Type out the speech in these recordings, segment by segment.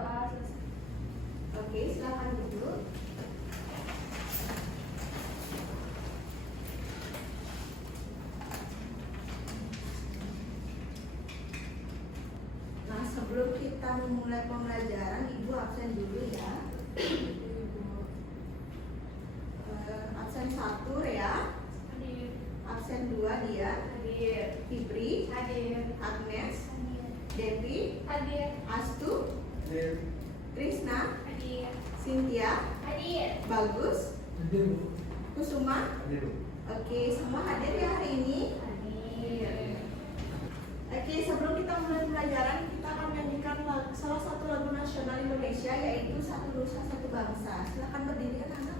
berdoa selesai. Oke, silakan duduk. Nah, sebelum kita memulai pembelajaran, Ibu absen dulu ya. Absen 1 ya. Hadir. Absen 2 dia. Hadir. Fibri. Hadir. Agnes. Hadir. Devi. Hadir. Astu. Hadir. Krisna. Hadir. Cynthia. Hadir. Bagus. Hadir, Bu. Kusuma. Hadir, Bu. Oke, semua hadir ya hari ini. Hadir. Oke, sebelum kita mulai pembelajaran, kita akan menyanyikan salah satu lagu nasional Indonesia, yaitu Satu Nusa Satu Bangsa. Silakan berdiri anak-anak.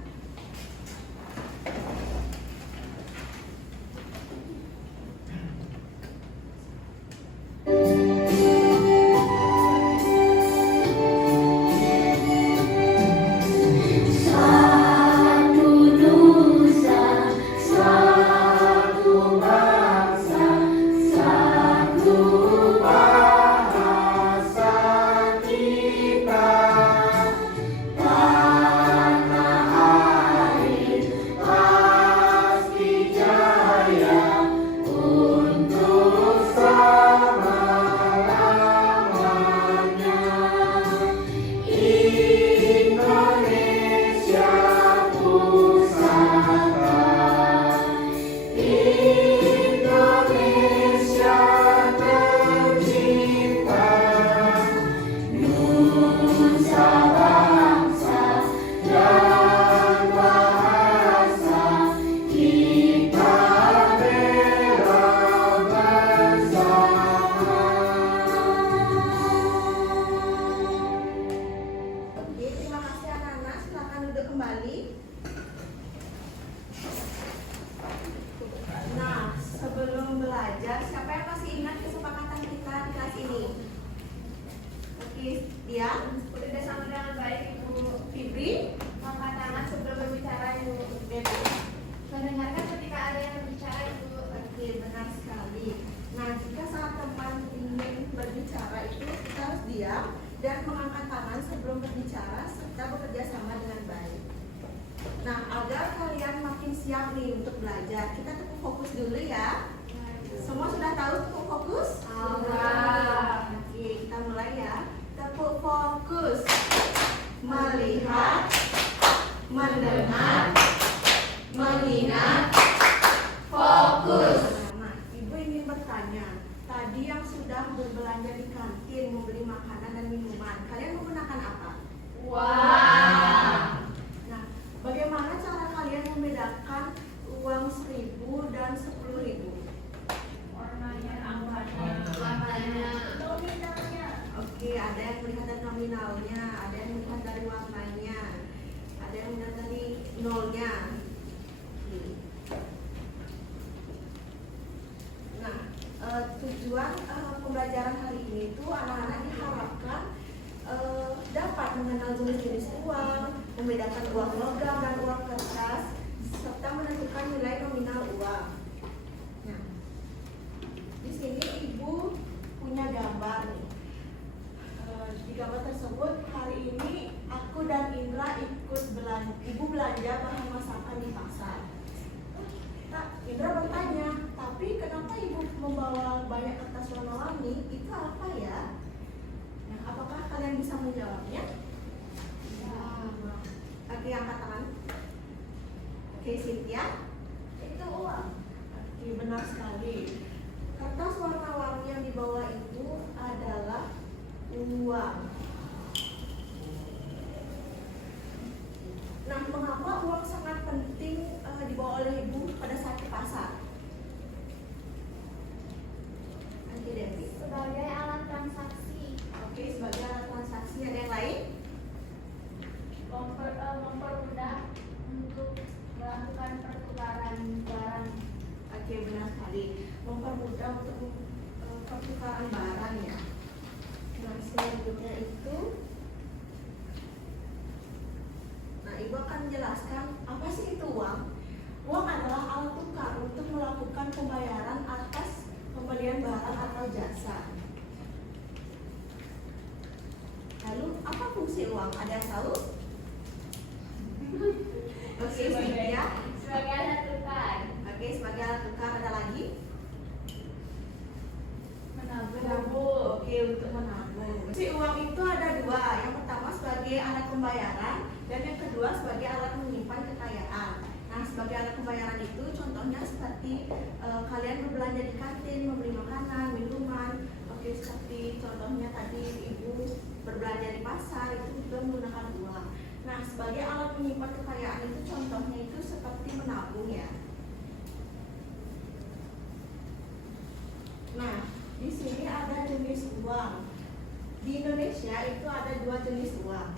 Dan mengangkat tangan sebelum berbicara serta bekerja sama dengan baik. Nah, agar kalian makin siap nih untuk belajar, kita tepuk fokus dulu ya. Semua sudah tahu tepuk fokus? Sudah. Oke, kita mulai ya. Tepuk fokus. Melihat, mendengar, mengingat, fokus. Nah, Ibu ingin bertanya, tadi yang sudah berbelanja di kantin, membeli makanan dan minuman, kalian menggunakan apa? Wah. Nah, bagaimana cara kalian membedakan uang 1.000 dan 10.000? Warnanya, Warnanya. nominalnya. Oke, ada yang melihat dari nominalnya, ada yang melihat dari warnanya, ada yang melihat dari nolnya. Oke. Nah, tujuan pembelajaran hari ini itu anak-anak diharapkan dapat mengenal jenis-jenis uang, membedakan uang logam dan uang kertas, serta menentukan nilai nominal uang. Nah, di sini Ibu punya gambar nih. Di gambar tersebut hari ini aku dan Indra ikut belanja. Ibu belanja bahan masakan di pasar. Nah, Indra bertanya, tapi kenapa Ibu membawa banyak kertas warna-warni? Itu apa ya? Nah, apakah kalian bisa menjawabnya? Ya. Oke, angkat tangan. Oke, Cynthia. Itu uang. Oke, benar sekali. Kertas warna-warni yang dibawa itu adalah uang. Nah, mengapa uang sangat penting dibawa oleh Ibu pada saat ke pasar? Nanti Devi. Sebagai alat transaksi. Oke, sebagai alat transaksi. Ada yang lain? Mempermudah untuk melakukan pertukaran barang. Oke, benar sekali. Mempermudah untuk pertukaran barang ya. Nah, selanjutnya itu, nah Ibu akan menjelaskan apa sih itu uang. Uang adalah alat tukar untuk melakukan pembayaran atas pembelian barang atau jasa. Lalu apa fungsi uang? Ada yang tahu? Oke, ya. Sebagai alat tukar. Oke, sebagai alat tukar. Ada lagi? Menabung. Oke, untuk menabung. Fungsi uang itu ada dua. Yang pertama sebagai alat pembayaran dan yang kedua sebagai alat menyimpan kekayaan. Nah, sebagai alat pembayaran itu contohnya seperti kalian berbelanja di kantin, membeli makanan, minuman. Oke, seperti contohnya tadi ibu berbelanja di pasar itu juga menggunakan uang. Nah, sebagai alat menyimpan kekayaan itu contohnya itu seperti menabung ya. Nah, di sini ada jenis uang. Di Indonesia itu ada dua jenis uang.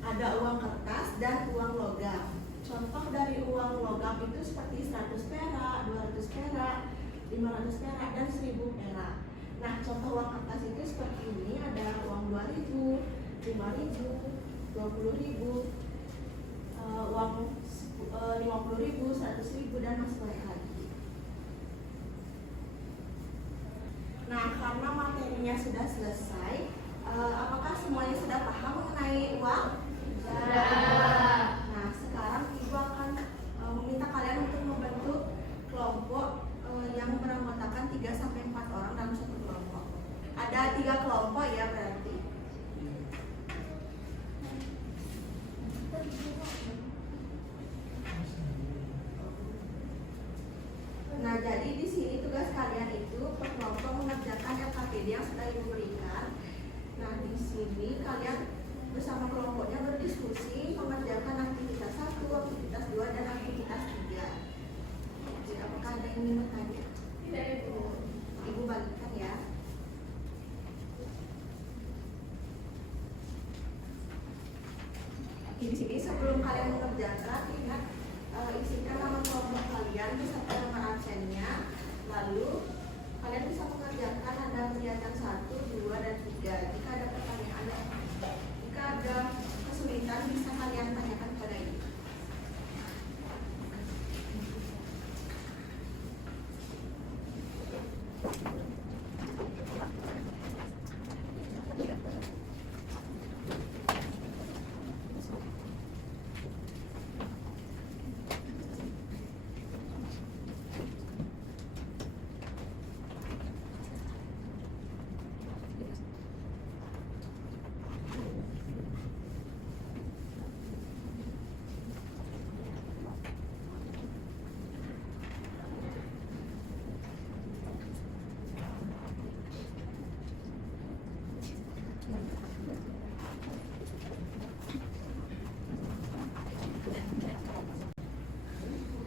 Ada uang kertas dan uang logam. Contoh dari uang logam itu seperti 100 perak, 200 perak, 500 perak, dan 1000 perak. Nah, contoh uang kertas itu seperti ini, ada uang 2000, 5000, 20.000, uang 50.000, 100.000, dan masih banyak lagi. Nah, karena materinya sudah selesai, apakah semuanya sudah paham mengenai uang? Sudah. Nah, sekarang Ibu akan meminta kalian untuk membentuk kelompok yang beranggotakan 3-4 orang dalam satu kelompok. Ada 3 kelompok ya berarti. Nah, jadi di sini tugas kalian itu per kelompok mengerjakan LKPD yang sudah Ibu berikan. Nah, di sini kalian bersama kelompoknya berdiskusi mengerjakan aktivitas 1, aktivitas 2, dan aktivitas 3. Jadi, apakah ada yang ingin bertanya? Tidak, Ibu. Ibu bagikan ya. Oke, di sini sebelum kalian mengerjakan, ingat isikan nama kelompok kalian beserta nomor absennya. Lalu kalian bisa mengerjakan ada kegiatan 1, 2, dan 3. Jika ada pertanyaan, jika ada kesulitan bisa kalian tanyakan kepada Ibu.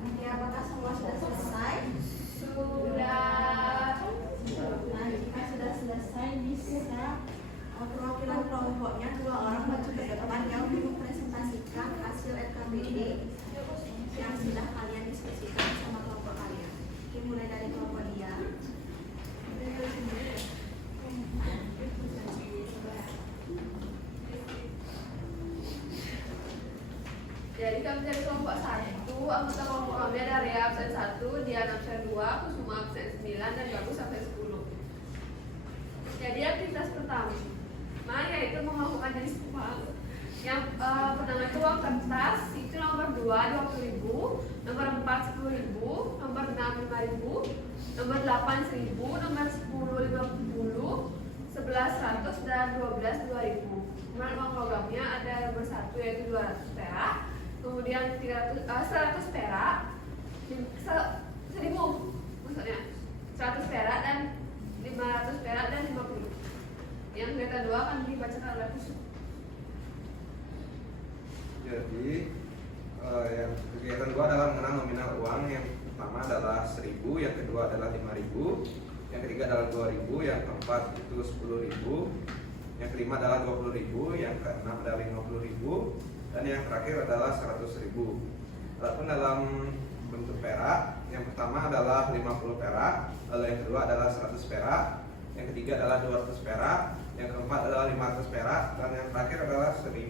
Oke, apakah semua sudah selesai? Sudah. Nah, jika sudah selesai bisa perwakilan kelompoknya 2 orang maju ke depan yang mempresentasikan hasil LKPD yang sudah kalian diskusikan sama kelompok kalian. Oke, mulai dari kelompok dia. Jadi kami dari kelompok 1, anggota kelompok kami ada Rea absen 1, Dian absen 2, Kusuma absen 9, dan Bagus absen 10. Jadi aktivitas pertama yaitu melakukan jenis uang. Yang pertama itu uang kertas, itu nomor 2 20.000, nomor 4 10.000, nomor 6 5.000, nomor 8 1.000, nomor 10 50, 11 100, dan 12 2.000. Kemudian uang logamnya ada nomor 1 yaitu 200 perak, kemudian 100 perak, 1.000 maksudnya 100 perak, dan 500 perak, dan 50. Yang kita dua akan dibacakan oleh Kusum. Jadi yang kegiatan 2 adalah mengenal nominal uang. Yang pertama adalah 1.000, yang kedua adalah 5.000, yang ketiga adalah 2.000, yang keempat itu 10.000, yang kelima adalah 20.000, yang keenam adalah 50.000, dan yang terakhir adalah 100.000. Adapun dalam bentuk perak, yang pertama adalah 50 perak, lalu yang kedua adalah 100 perak, yang ketiga adalah 200 perak, yang keempat adalah 500 perak, dan yang terakhir adalah 1.000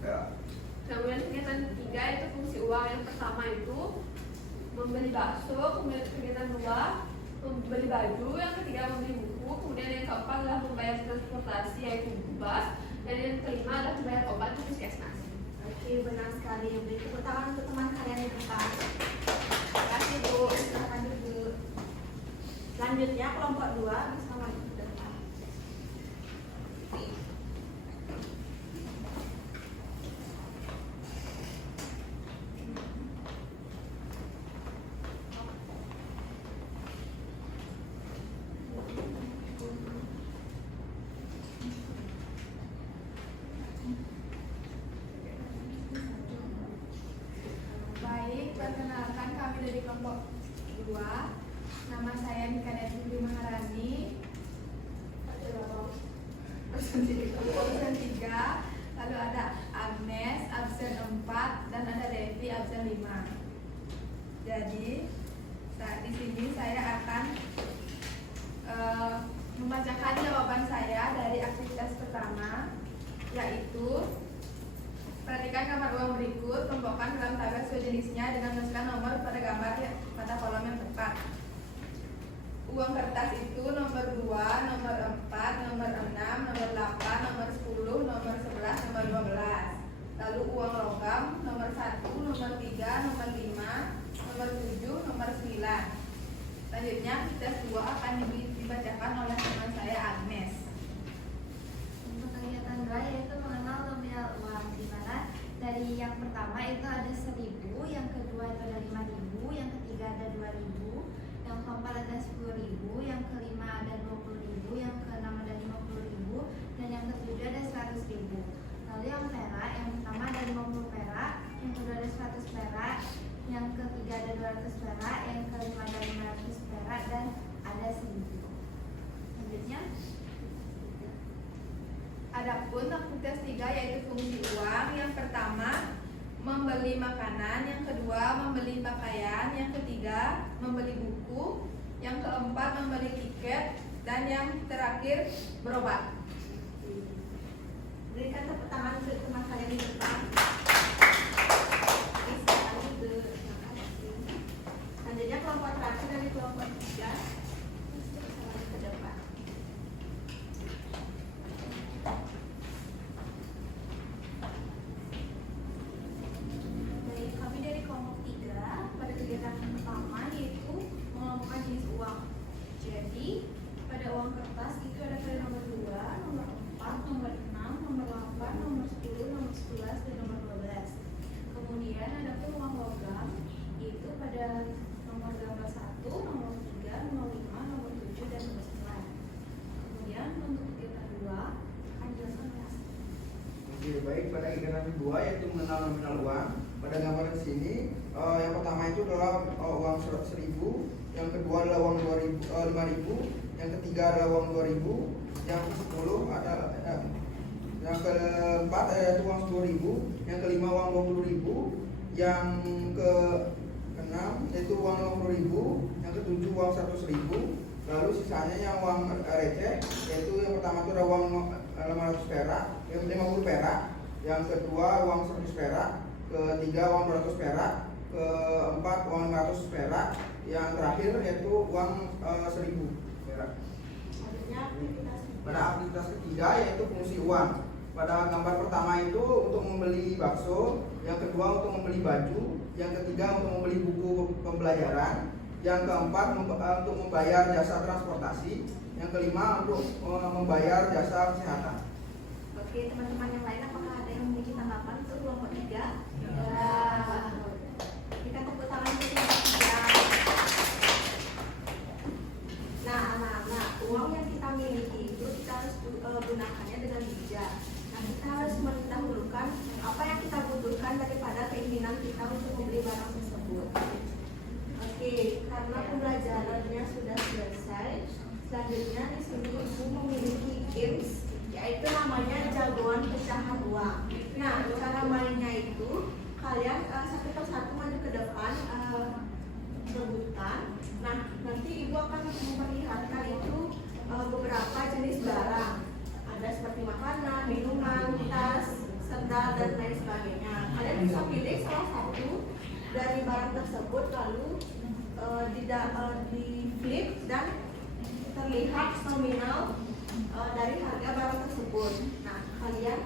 perak. Kemudian kegiatan 3 itu fungsi uang. Yang pertama itu membeli bakso, kemudian kegiatan 2 membeli baju, yang ketiga membeli buku, kemudian yang keempat adalah membayar transportasi yaitu bus, Dan yang kelima adalah bayar obat ke puskesmas. Oke, benar sekali. Beri tepuk tangan untuk teman kalian di depan. Terima kasih Bu. Silakan duduk. Selanjutnya kelompok 2 bisa maju ke depan. Baik, perkenalkan kami dari kelompok 2. Nama saya Nika Netri Maharani. Absen 3. Lalu ada Agnes, absen 4, dan ada Devi, absen 5. Jadi saat di sini saya akan membacakan jawaban saya dari aktivitas pertama, yaitu perhatikan gambar uang berikut, kelompokkan dalam tabel sesuai jenisnya dengan memasukkan nomor pada gambar pada kolom yang tepat. Uang kertas itu nomor 2, nomor 4, nomor 6, nomor 8, nomor 10, nomor 11, nomor 12. Lalu uang logam nomor 1, nomor 3, nomor 5, nomor 7, nomor 9. Selanjutnya aktivitas 2 akan dibacakan oleh teman saya Agnes. Untuk kegiatan 2 yaitu mengenal nominal uang, di mana dari yang pertama itu ada 1.000, yang kedua itu ada 5.000, yang ketiga ada 2.000, yang keempat ada 10.000, yang kelima ada 20.000, yang keenam ada 50.000, dan yang ketujuh ada 100.000. Lalu yang perak, yang pertama ada 50 perak, yang kedua ada 100 perak, yang ketiga ada 200 perak, yang kelima ada 500 perak, dan ada 1.000. Selanjutnya Adapun aktivitas 3 yaitu fungsi uang. Yang pertama membeli makanan, yang kedua membeli pakaian, yang ketiga membeli buku, yang keempat membeli tiket, dan yang terakhir berobat. Berikan tepuk tangan untuk teman kalian di depan. Silakan duduk. Terima kasih. Selanjutnya kelompok terakhir dari kelompok 3. Silakan ke depan. Baik, kami dari kelompok 3 pada kegiatan yang pertama yaitu mengelompokkan jenis uang. Jadi pada uang kertas itu ada pada nomor 2, nomor 4, nomor 6, nomor 8, nomor 10, nomor 11, dan nomor 12. Kemudian ada pun uang logam itu pada nomor gambar 1, nomor 3, nomor 5, nomor 7, dan nomor 9. Kemudian untuk kegiatan 2 akan dijelaskan oleh Asri. Oke, baik, pada kegiatan kedua yaitu mengenal nominal uang. Pada gambar di sini, yang pertama itu adalah uang 100.000, yang kedua adalah uang 5.000, yang ketiga adalah uang 2.000, yang ke-10 adalah yang keempat yaitu uang 10.000, yang kelima uang 20.000, yang ke-6 yaitu uang 50.000, yang ke-7 uang 100.000. Lalu sisanya yang uang receh, yaitu yang pertama itu ada uang 500 perak, 50 perak, yang kedua uang 100 perak, ketiga uang 200 perak, keempat uang 500 perak, yang terakhir yaitu uang 1.000 perak. Selanjutnya aktivitas Pada aktivitas ketiga yaitu fungsi uang. Pada gambar pertama itu untuk membeli bakso, yang kedua untuk membeli baju, yang ketiga untuk membeli buku pembelajaran, yang keempat untuk membayar jasa transportasi, yang kelima untuk membayar jasa kesehatan. Oke, teman-teman yang lain apakah ada yang memiliki tanggapan untuk kelompok 3? Ya. Kita tepuk tangan untuk kelompok 3. Nah, anak-anak, uang yang kita miliki itu kita harus gunakannya dengan bijak. Nah, kita harus mendahulukan apa yang kita butuhkan daripada keinginan kita untuk membeli barang tersebut. Oke, karena pembelajarannya sudah selesai, selanjutnya di sini ibu memiliki games, yaitu namanya jagoan pecahan uang. Nah, cara mainnya itu kalian satu persatu maju ke depan, rebutan. Nah, nanti ibu akan memperlihatkan itu beberapa jenis barang. Ada seperti makanan, minuman, tas, sendal, dan lain sebagainya. Kalian bisa pilih salah satu dari barang tersebut, lalu di flip dan terlihat nominal dari harga barang tersebut. Nah, kalian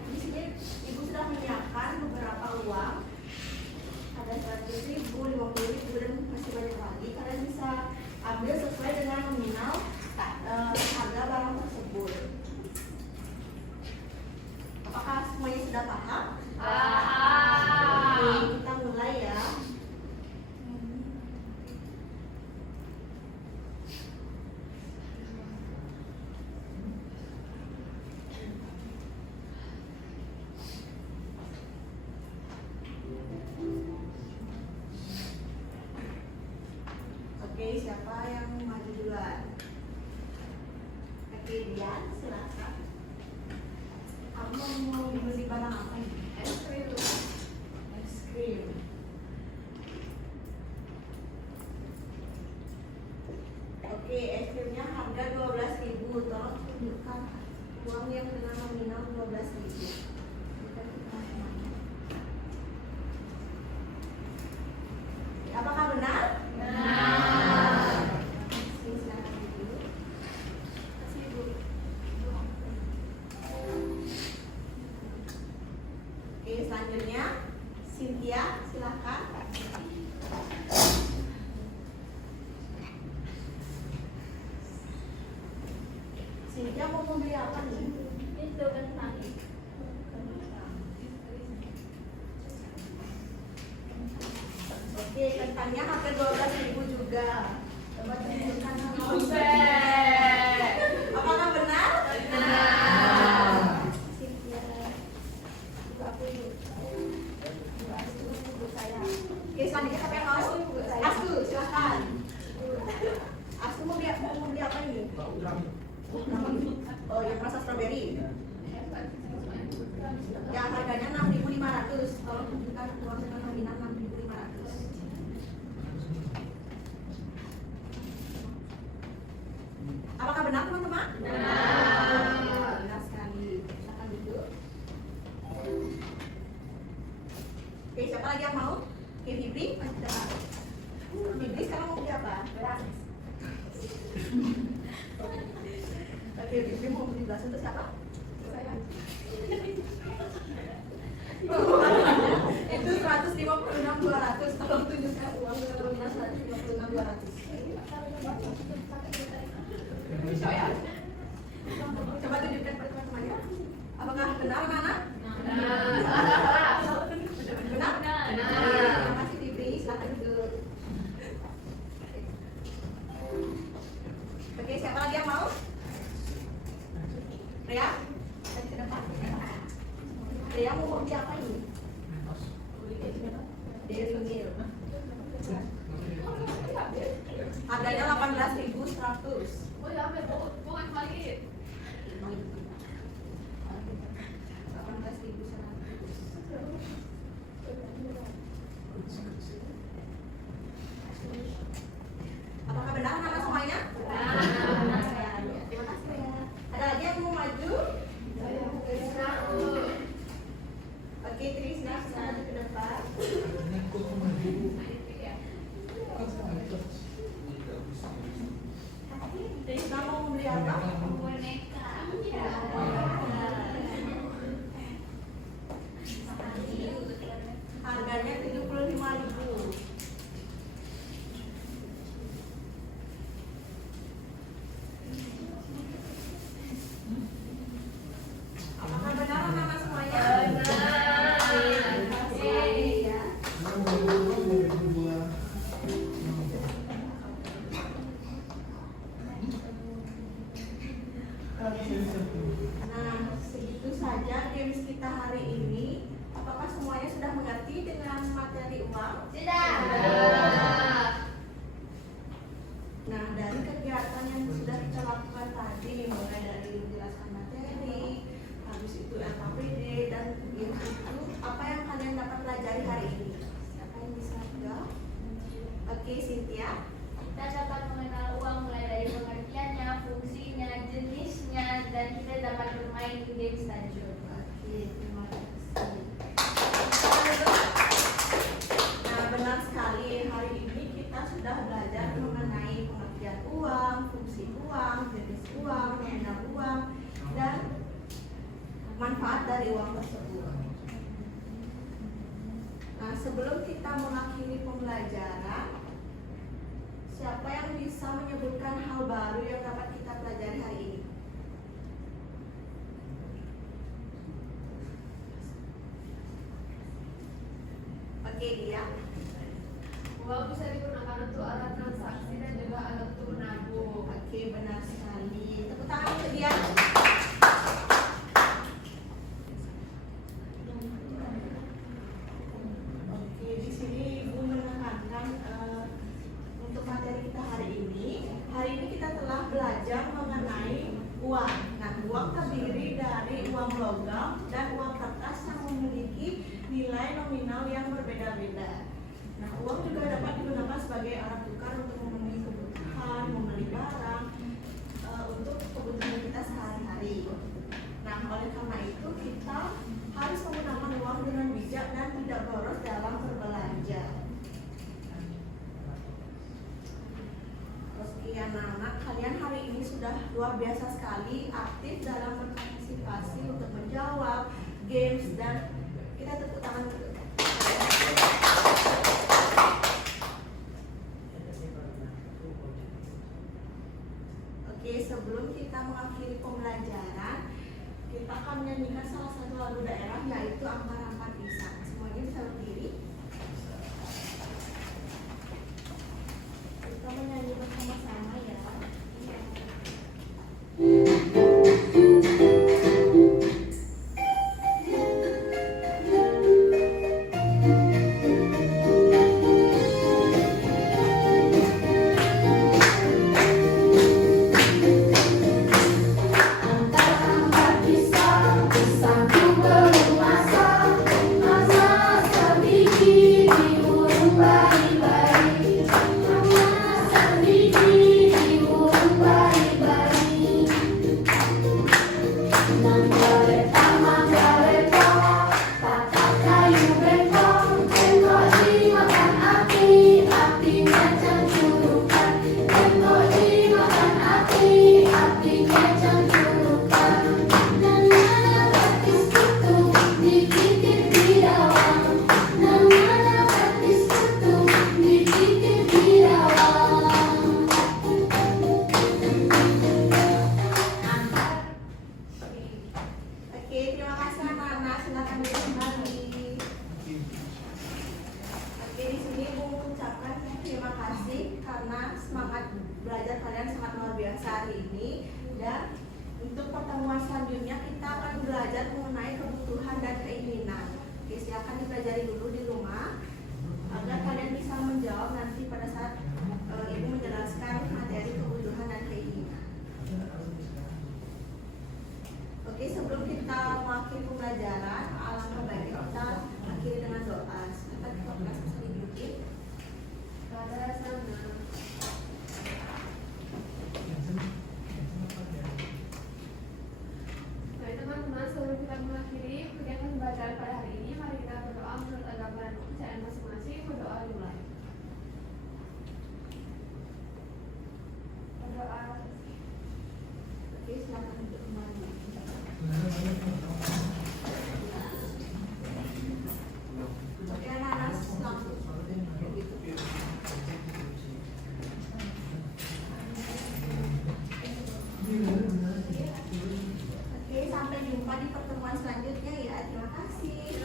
Rian, silakan. Kamu mau beli barang apa nih? Es krim. Es krim. Oke, es krimnya harga 12.000. Tolong tunjukkan uang yang dengan nominal 12.000. Apakah benar? Benar. Silakan dulu. Kasih Ibu. Oke, selanjutnya Cynthia, silakan. Cynthia mau membeli apa nih? Itu kentang. Oke, kentangnya harga 12.000 juga. Coba tunjukkan Buset. apakah benar? Benar. Cynthia. Ibu aku yuk. Ibu Astu, ibu saya. Oke, selanjutnya siapa yang mau? Astu, silakan. Astu mau beli apa ini? Oh, yang rasa strawberry. Yang harganya 6.500. Tolong tunjukkan uang dengan nominal 6.500. Apakah benar teman-teman? Benar. Benar sekali. Silakan duduk. Oke, siapa lagi yang mau? Oke, Fibri. Fibri sekarang mau beli apa? Beras. Oke, Fibri mau beli beras untuk siapa? Saya. Itu 156.200. Tolong tunjukkan uang dengan nominal 156.200. Coba tunjukkan pada teman-temannya. Apakah benar, anak-anak? Benar? Terima kasih, Fibri. Silakan duduk. Oke, siapa lagi yang mau? Ria? Tadi ke depan. Ria mau beli apa ini? Dairy Milk. Harganya 18.100. Oh ya, bukan balikin. 18.100. Apakah benar anak semuanya? Benar. Terima kasih ya. Ada lagi yang mau maju? Oke, Trisna, silakan ke depan. Trisna mau membeli apa? Boneka. Harganya 75.000. Apakah benar anak-anak semuanya? Benar. Terima kasih ya. Nah, segitu saja games kita hari ini. Apakah semuanya sudah mengerti dengan materi uang? Sudah. Nah, dari kegiatan yang sudah kita lakukan tadi, mulai dari menjelaskan materi, habis itu LKPD, dan games itu, apa yang kalian dapat pelajari hari ini? Siapa yang bisa jawab? Oke, Cynthia. Kita dapat mengenal uang mulai dari pengertiannya, fungsinya, jenisnya, dan kita dapat bermain games tajur. Oke, terima kasih. Nah, benar sekali. Hari ini kita sudah belajar mengenai pengertian uang, fungsi uang, jenis uang, nominal uang, dan manfaat dari uang tersebut. Nah, sebelum kita mengakhiri pembelajaran, siapa yang bisa menyebutkan hal baru yang dapat kita pelajari hari ini? Oke, dia. Uang bisa digunakan untuk alat transaksi dan juga alat untuk menabung. Oke, benar sekali. Tepuk tangan untuk dia. Oke, di sini Ibu menekankan untuk materi kita hari ini. Hari ini kita telah belajar mengenai uang. Nah, uang terdiri dari uang logam dan uang kertas yang memiliki nilai nominal yang berbeda-beda. Nah, uang juga dapat digunakan sebagai alat tukar untuk memenuhi kebutuhan, membeli barang, untuk kebutuhan kita sehari-hari. Nah, oleh karena itu kita harus menggunakan uang dengan bijak dan tidak boros dalam berbelanja. Oke anak-anak, kalian hari ini sudah luar biasa sekali aktif dalam berpartisipasi untuk menjawab games, dan kita tepuk tangan dulu. Oke, sebelum kita mengakhiri pembelajaran, kita akan menyanyikan salah satu lagu daerah, yaitu Ampar-Ampar Pisang. Semuanya bisa berdiri. Kita menyanyi bersama-sama ya. Oke, sebelum kita mengakhiri pembelajaran, alangkah baiknya kita akhiri dengan doa. Silakan kita kelas bisa dibikin. Pada sana. Baik teman-teman, sebelum kita mengakhiri kegiatan pembelajaran pada hari ini, mari kita berdoa menurut agama dan kepercayaan masing-masing. Berdoa dimulai. Berdoa. Oke, silakan duduk kembali. Oke, anak-anak langsung. Oke, sampai jumpa di pertemuan selanjutnya ya. Terima kasih.